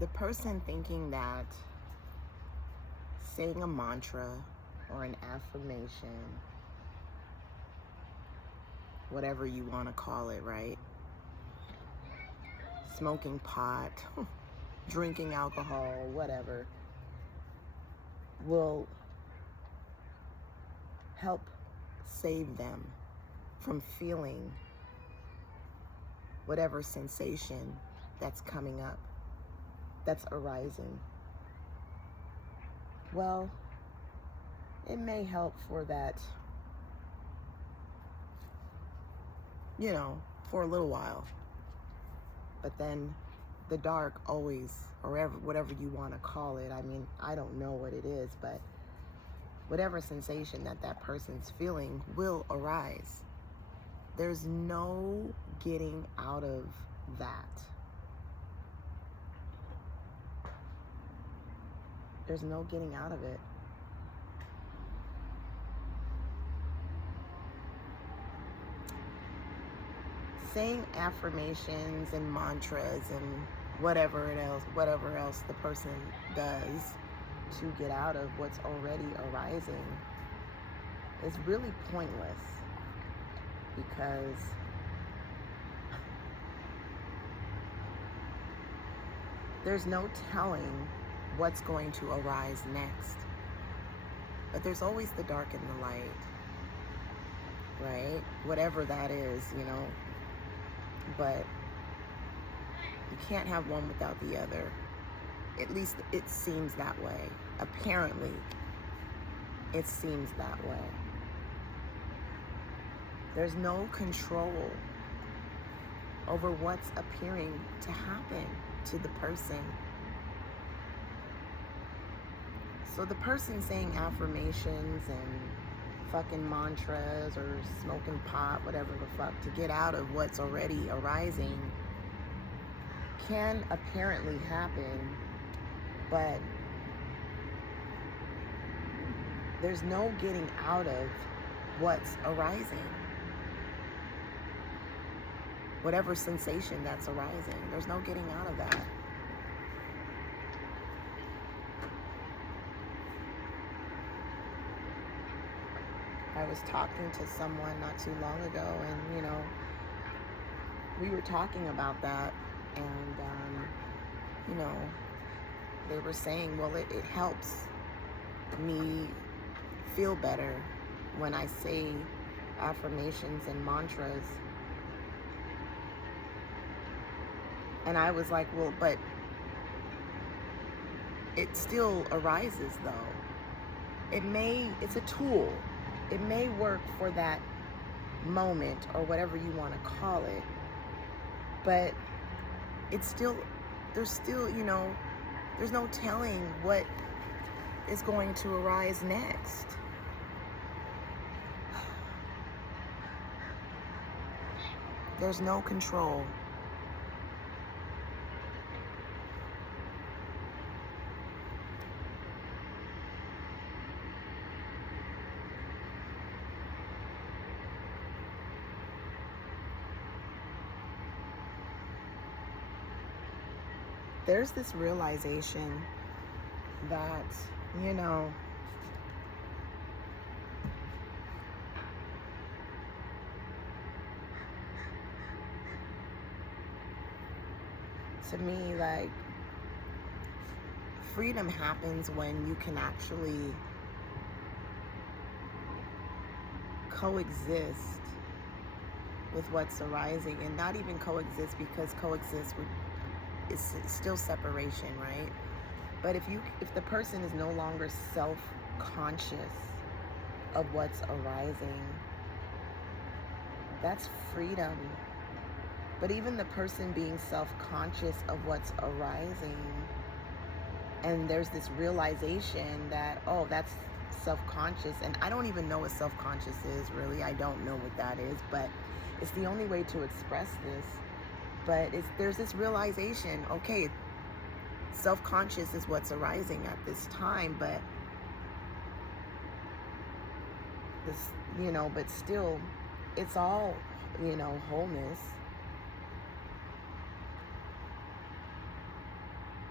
The person thinking that saying a mantra or an affirmation, whatever you want to call it, right? Smoking pot, drinking alcohol, whatever, will help save them from feeling whatever sensation that's coming up, that's arising. Well, it may help for that, for a little while. But then the dark always, or whatever you want to call it, I mean, I don't know what it is, but whatever sensation that person's feeling will arise. There's no getting out of that. There's no getting out of it. Saying affirmations and mantras and whatever else the person does to get out of what's already arising is really pointless, because there's no telling what's going to arise next. But there's always the dark and the light, right? Whatever that is, But you can't have one without the other. At least it seems that way. Apparently, it seems that way. There's no control over what's appearing to happen to the person. So the person saying affirmations and fucking mantras or smoking pot, whatever the fuck, to get out of what's already arising can apparently happen, but there's no getting out of what's arising. Whatever sensation that's arising, there's no getting out of that. I was talking to someone not too long ago, and we were talking about that, and they were saying, well, it helps me feel better when I say affirmations and mantras. And I was like, well, but it still arises though. It's a tool. It may work for that moment or whatever you want to call it, but there's still, there's no telling what is going to arise next. There's no control. There's this realization that, to me, like, freedom happens when you can actually coexist with what's arising, and not even coexist, because coexist is still separation, right? But if the person is no longer self-conscious of what's arising, that's freedom. But even the person being self-conscious of what's arising, and there's this realization that, oh, that's self-conscious, and I don't even know what self-conscious is, really. I don't know what that is, but it's the only way to express this. But there's this realization, okay, self-conscious is what's arising at this time, but this, but still, it's all, wholeness.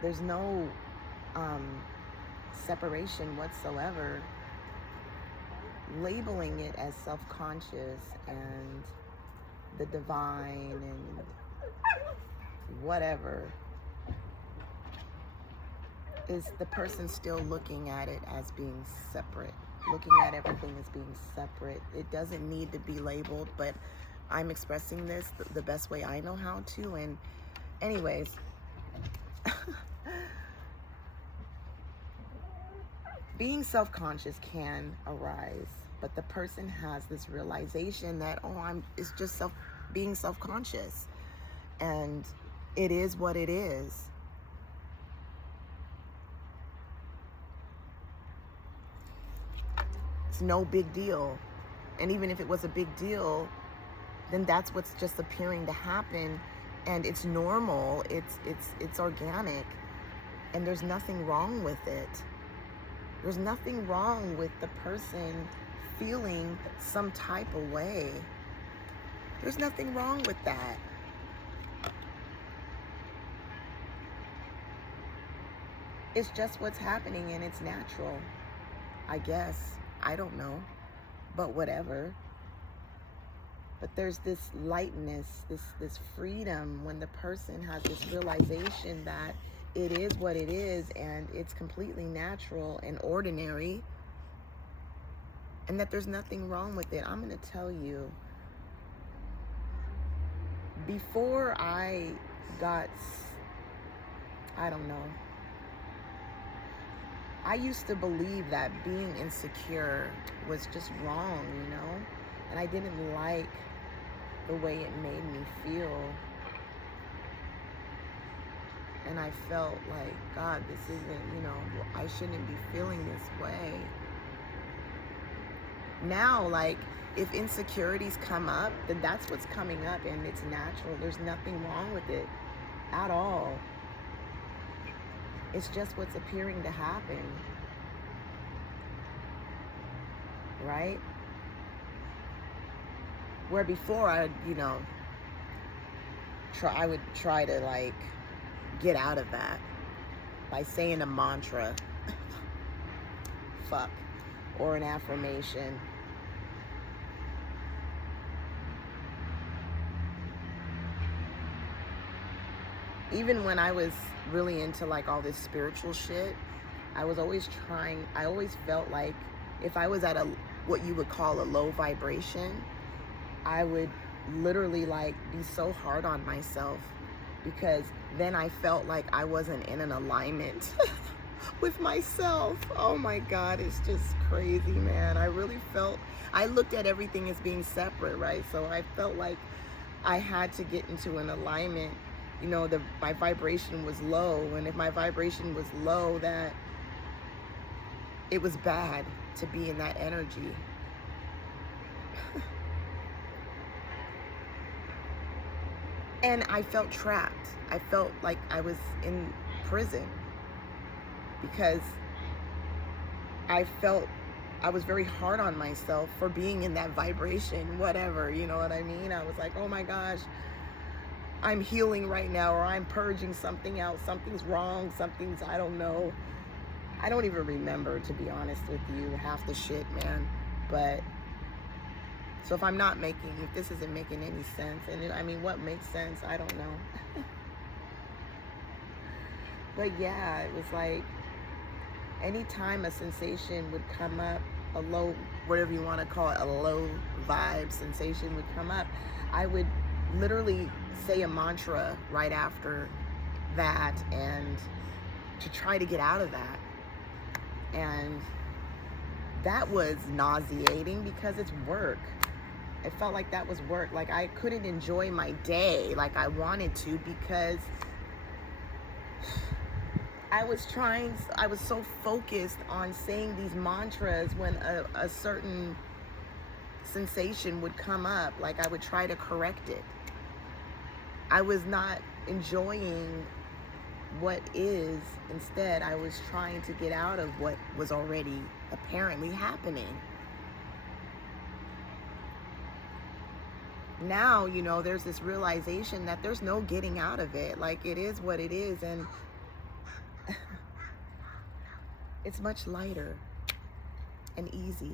There's no separation whatsoever. Labeling it as self-conscious and the divine and whatever is the person still looking at it as being separate, looking at everything as being separate. It doesn't need to be labeled, but I'm expressing this the best way I know how to. And anyways, being self-conscious can arise, but the person has this realization that, oh, it's just being self-conscious, and it is what it is. It's no big deal. And even if it was a big deal, then that's what's just appearing to happen, and it's normal, it's organic, and there's nothing wrong with it. There's nothing wrong with the person feeling some type of way. There's nothing wrong with that. It's just what's happening, and it's natural, I guess. I don't know, but whatever. But there's this lightness, this freedom when the person has this realization that it is what it is, and it's completely natural and ordinary, and that there's nothing wrong with it. I'm going to tell you, before I got, I don't know, I used to believe that being insecure was just wrong, you know, and I didn't like the way it made me feel. And I felt like, God, this isn't, you know, I shouldn't be feeling this way. Now, like, if insecurities come up, then that's what's coming up, and it's natural. There's nothing wrong with it at all. It's just what's appearing to happen. Right? Where before I would try to, like, get out of that by saying a mantra, fuck, or an affirmation. Even when I was really into, like, all this spiritual shit, I always felt like if I was at what you would call a low vibration, I would literally, like, be so hard on myself, because then I felt like I wasn't in an alignment with myself. Oh my God, it's just crazy, man. I looked at everything as being separate, right? So I felt like I had to get into an alignment. You know, my vibration was low, and if my vibration was low, that it was bad to be in that energy. And I felt trapped. I felt like I was in prison, because I felt I was very hard on myself for being in that vibration, whatever, you know what I mean? I was like, oh my gosh, I'm healing right now, or I'm purging something out, something's wrong, I don't know. I don't even remember, to be honest with you, half the shit, man. But so if this isn't making any sense, and I mean, what makes sense, I don't know. But yeah, it was like, anytime a sensation would come up, a low, whatever you want to call it, a low vibe sensation would come up, I would literally say a mantra right after that, and to try to get out of that. And that was nauseating, because it's work. It felt like that was work. Like, I couldn't enjoy my day like I wanted to, because I was so focused on saying these mantras when a certain sensation would come up. Like, I would try to correct it. I was not enjoying what is. Instead, I was trying to get out of what was already apparently happening. Now, you know, there's this realization that there's no getting out of it. Like, it is what it is, and It's much lighter and easy.